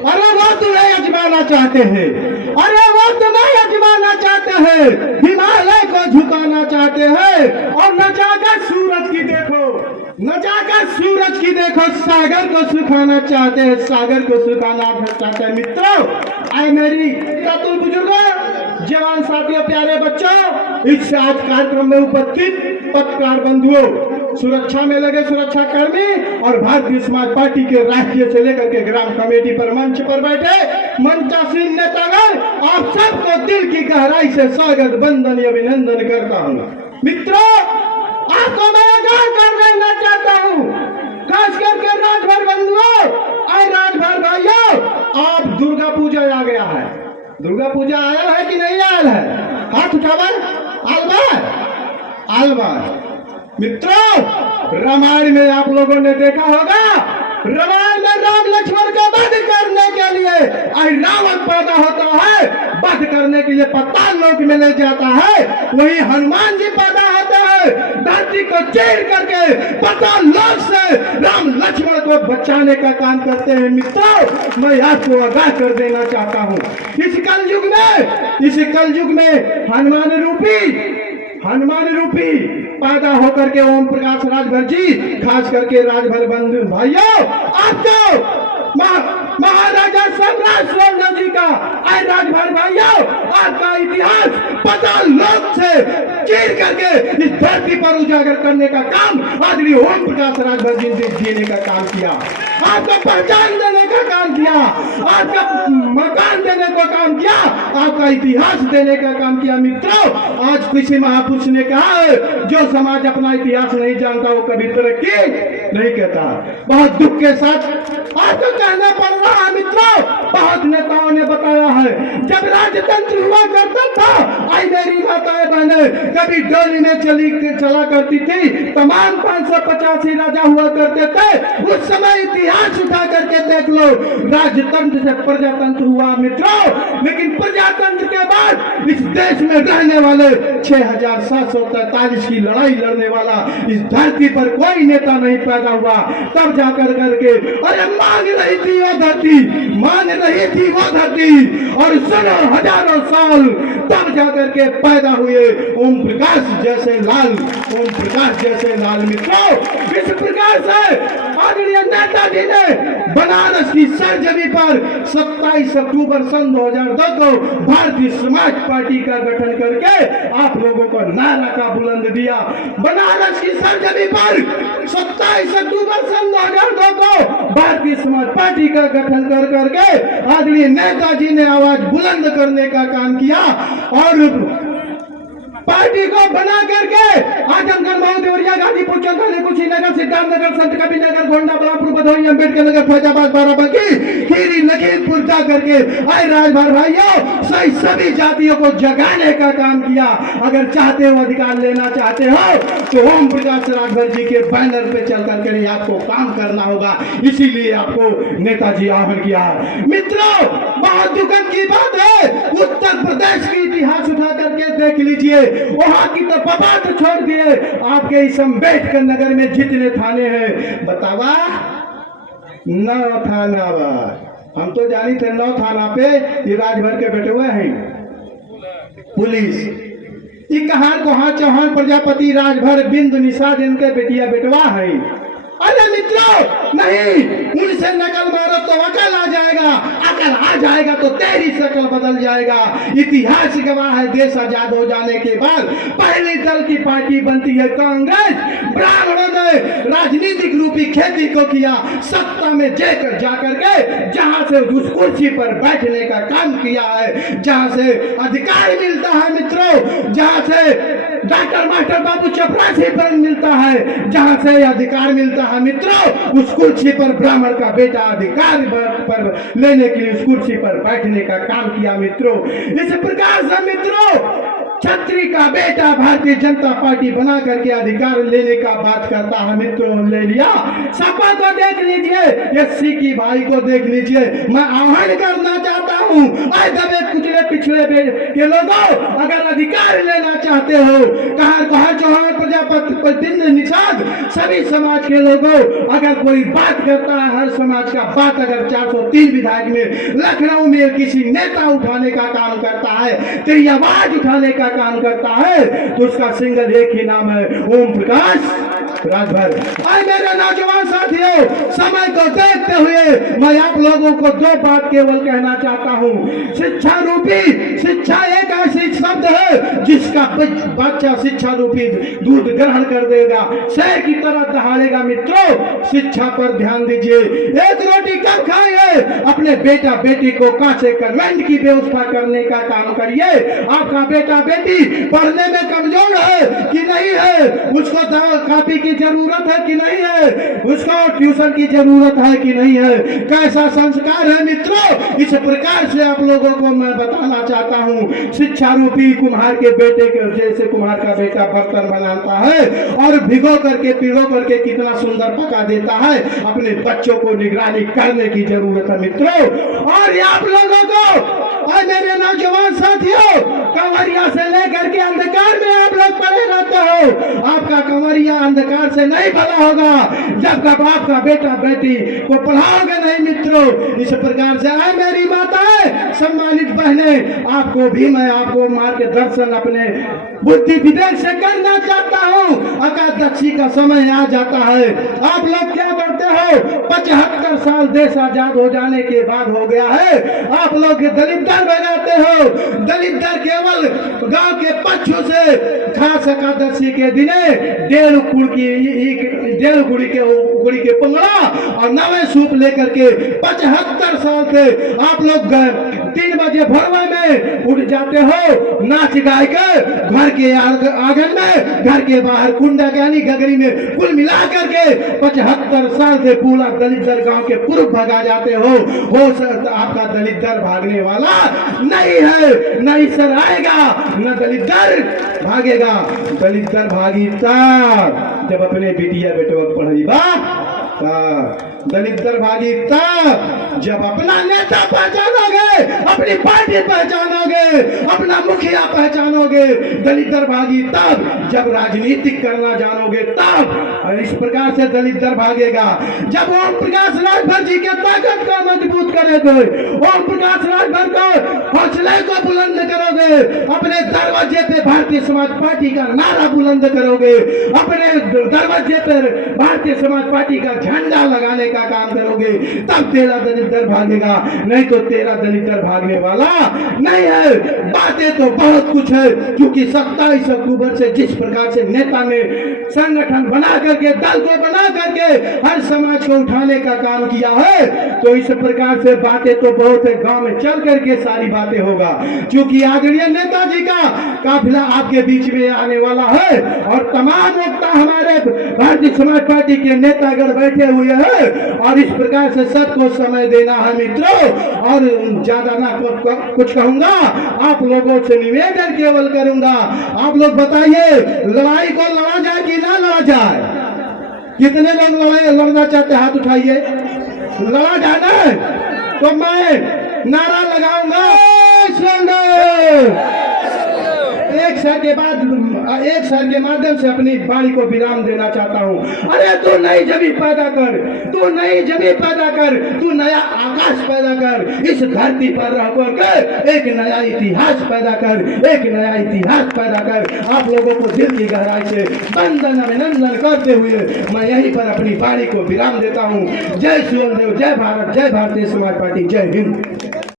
अरे वो तुम्हें अजमाना चाहते हैं, अरे वो तुम्हें अजमाना चाहते हैं, हिमालय को झुकाना चाहते हैं, और न जाकर सूरज की देखो, न जाकर सूरज की देखो, सागर को सुखाना चाहते हैं, सागर को सुखाना चाहते हैं। मित्रों, आए मेरी तातुल बुजुर्गों, जवान साथियों, प्यारे बच्चों, इस आज कार्यक्रम में उपस्थित पत्रकार बंधुओं, सुरक्षा में लगे सुरक्षा कर्मी और भारतीय समाज पार्टी के राष्ट्रीय से लेकर के ग्राम कमेटी पर मंच पर बैठे मंचासीन नेतागण, आप सबको दिल की गहराई से स्वागत, वंदन, अभिनंदन करता हूँ। मित्रों, आपको मैं आगाह कर देना चाहता हूँ, खास करके राजभर बंधुओं और राजभर भाइयों, आप दुर्गा पूजा आ गया है, दुर्गा पूजा आया है कि नहीं आया है? हाथ उठावा, आलवा। मित्रों, रामायण में आप लोगों ने देखा होगा, रामायण में राम लक्ष्मण का वध करने के लिए रावण पैदा होता है, वध करने के लिए पाताल लोक में ले जाता है, वही हनुमान जी पैदा होते हैं, धरती को चीर करके पाताल लोक से राम लक्ष्मण को बचाने का काम करते हैं। मित्रों, मैं आपको आगाह कर देना चाहता हूँ, इस कलयुग में हनुमान रूपी पैदा होकर के ओम प्रकाश राजभर जी, खास करके राजभर बंधु भाइयों, आपको महाराजा सम्राट सोलह जी का राजभर भाइयों, आपका इतिहास पाताल लोक से चीर करके इस धरती पर उजागर करने का काम आदरणीय ओम प्रकाश राजभर जी ने का काम किया, आपको पहचान देने का काम किया, आपका मकान देने का काम किया, आपका इतिहास देने का काम किया। मित्रों, आज किसी महापुरुष ने कहा है, जो समाज अपना इतिहास नहीं जानता वो कभी तरक्की नहीं कहता। बहुत दुख के साथ आपको कहना पड़ रहा है मित्रों, बहुत नेताओं ने बताया है, जब राजतंत्र हुआ करता था, आई मेरी माताएं बहने, कभी डोली में चला करती थी, तमाम 585 राजा हुआ करते थे, उस समय इतिहास उठा करके देख लो, राजतंत्र से प्रजातंत्र हुआ मित्रों, लेकिन प्रजातंत्र के बाद इस देश में रहने वाले 6743 की लड़ाई लड़ने वाला इस धरती पर कोई नेता नहीं पैदा हुआ। तब जाकर करके अरे मांग रही थी वो धरती, और सुनो हजारों साल तब जाकर के पैदा हुए ओम प्रकाश जैसे लाल। मित्रों, इस प्रकार से आदरणीय नेताजी ने बनारस की सरजमी पर 27 अक्टूबर सन 2002 को भारतीय समाज पार्टी का गठन करके आप लोगों को नारा का बुलंद दिया। बनारस की सरजमी पर 27 अक्टूबर सन 2002 को भारतीय समाज पार्टी का गठन कर करके आदरणीय नेताजी ने आवाज बुलंद करने का काम किया, और पार्टी को बना करके आजमगढ़, मऊ, देवरिया, गाजीपुर, चंदौली, कुशीनगर, सिद्धार्थनगर, संत कबीरनगर, गोंडा, बलरामपुर, भदोही, अम्बेडकर नगर, फैजाबाद, बाराबंकी, खीरी, लखीमपुर जा करके राजभर भाइयों सभी जातियों को जगाने का काम किया। अगर चाहते हो, अधिकार लेना चाहते हो, तो ओम प्रकाश राजभर जी के बैनर पे चल करके आपको काम करना होगा, इसीलिए आपको नेताजी आह्वान किया। मित्रों, बहुत दुखद की बात है, उत्तर प्रदेश की इतिहास उठा करके देख लीजिए, वहां की तो बात छोड़ दिए, आपके इस अम्बेडकर नगर में जितने थाने हैं, बतावा 9 थाना बा, हम तो जानी थे 9 थाना पे ये राजभर के बैठे हुए हैं पुलिस, ये कहां चौहान प्रजापति राजभर बिंदु निषाद इनके बेटिया बेटवा है। अरे मित्रों, नहीं, उनसे नकल मारो तो अकल आ जाएगा, अकल आ जाएगा तो तेरी शकल बदल जाएगा। इतिहास गवाह है, देश आजाद हो जाने के बाद पहली दल की पार्टी बनती है कांग्रेस। ब्राह्मणों ने राजनीतिक रूपी खेती को किया, सत्ता में जाकर के जहां से उस कुर्सी पर बैठने का काम किया है, जहां से अधिकार मिलता है मित्रों, जहां से डॉक्टर मास्टर बाबू चपरासी पर मिलता है, जहां से अधिकार मिलता है मित्रों, उस कुर्सी पर ब्राह्मण का बेटा अधिकार पर लेने के लिए उस कुर्सी पर बैठने का काम किया मित्रों। इस प्रकार से मित्रों, छत्री का बेटा भारतीय जनता पार्टी बना करके अधिकार लेने का बात करता है मित्रों, ले लिया। सपा को देख लीजिए, एससी की भाई को देख लीजिए। मैं आह्वान करना चाहता हूं हूँ, आए दबे कुचले पिछड़े के लोगों, अगर अधिकार लेना चाहते हो, कहा चौहान प्रजापति निषाद सभी समाज के लोगों, अगर कोई बात करता है, हर समाज का बात अगर 403 विधायक में लखनऊ में किसी नेता उठाने का काम करता है, तेरी आवाज उठाने का काम करता है, तो उसका सिंगल एक ही नाम है, ओम प्रकाश राजभर। आए मेरे नौजवान साथियों, समय को देखते हुए मैं आप लोगों को दो बात केवल कहना चाहता हूँ। शिक्षा रूपी, शिक्षा एक ऐसी शब्द है जिसका बच्चा शिक्षा रूपी दूध ग्रहण कर देगा, शेर की तरह दहाड़ेगा। मित्रों, शिक्षा पर ध्यान दीजिए। एक रोटी कब खाइए, अपने बेटा बेटी को कांसे कन्वेंट की व्यवस्था करने का काम करिए। आपका बेटा बेटी पढ़ने में कमजोर है कि नहीं है, उसको कॉपी की जरूरत है कि नहीं है, उसको ट्यूशन की जरूरत है कि नहीं है, कैसा संस्कार है मित्रों, इस प्रकार से आप लोगों को मैं बताना चाहता हूँ। शिक्षा रूपी कुम्हार के बेटे के जैसे कुम्हार का बेटा बर्तन बनाता है और भिगो करके कितना सुंदर पका देता है, अपने बच्चों को निगरानी करने की जरूरत है मित्रों। और आप लोगों को और मेरे नौजवान साथियों, कंवरिया से लेकर के अंधकार में आप लोग पड़े रहते हो, आपका कंवरिया अंधकार से नहीं भला होगा जब कब आपका बेटा बेटी को पढ़ाओगे नहीं मित्रों। इस प्रकार से आए मेरी माताएं, सम्मानित बहने, आपको भी मैं आपको मार्गदर्शन अपने बुद्धि विवेक से करना चाहता हूँ। एकादशी का समय आ जाता है, आप लोग क्या करते हो, 75 साल देश आजाद हो जाने के बाद हो गया है, आप लोग दलित दर बनाते हो। दलित दर केवल गांव के पक्षों से खास एकादशी के दिने 1.5 गुड़ी के पंगड़ा और नवे सूप लेकर के 75 साल से आप लोग 3 बजे भोरवा में उठ जाते हो, नाच गाय के घर के आंगन में, घर के बाहर कुंडा यानी गगरी में, कुल मिला करके 75 साल से पूरा दलित दर गांव के पूर्व भगा जाते हो आपका दलित दर भागने वाला नहीं है, न सर आएगा, न दलित दर भागेगा। दलित दर भागी तब जब अपने बेटिया बेटवा पढ़ी बा, दलित दर भागी तब जब अपना नेता पहचानोगे, अपनी पार्टी पहचानोगे, अपना मुखिया पहचानोगे। दलित दर भागी तब जब राजनीति करना जानोगे, तब इस प्रकार से दलित दर भागेगा। जब ओम प्रकाश राजभर जी के ताकत को मजबूत करोगे, ओम प्रकाश राजभर को हौसले को बुलंद करोगे, अपने दरवाजे पे भारतीय समाज पार्टी का नारा बुलंद करोगे, अपने दरवाजे पर भारतीय समाज पार्टी का झंडा लगाने का काम करोगे, तब तेरा दलित दर भागेगा, नहीं तो तेरा दलित दर भागने वाला नहीं है। बातें तो बहुत कुछ है, क्योंकि 27 अक्टूबर से जिस प्रकार से नेता ने संगठन बना करके, दल को बना करके हर समाज को उठाने का काम किया है, तो इस प्रकार से बातें तो बहुत है, गांव में चल करके सारी बातें होगा। क्योंकि आदरणीय नेताजी का काफिला आपके बीच में आने वाला है और तमाम वक्ता हमारे भारतीय समाज पार्टी के नेतागण बैठे हुए हैं, और इस प्रकार से सबको समय देना है मित्रों। और ज्यादा ना कुछ कहूंगा, आप लोगों से निवेदन केवल करूंगा, आप लोग बताइए, लड़ाई को लड़ा जाए कि ना लड़ा जाए? कितने लोग लड़ना चाहते, हाथ उठाइए। लड़ा जाए तो मैं नारा लगाऊंगा, एक सर के माध्यम से अपनी वाणी को विराम देना चाहता हूँ। अरे तू नई जमीन पैदा कर, तू नई जमीन पैदा कर, तू नया आकाश पैदा कर, इस धरती पर रह कर एक नया इतिहास पैदा कर, एक नया इतिहास पैदा कर। आप लोगों को दिल की गहराई से वंदन अभिनंदन करते हुए मैं यहीं पर अपनी वाणी को विराम देता हूँ। जय सुखदेव, जय भारत, जय भारतीय समाज पार्टी, जय हिंद।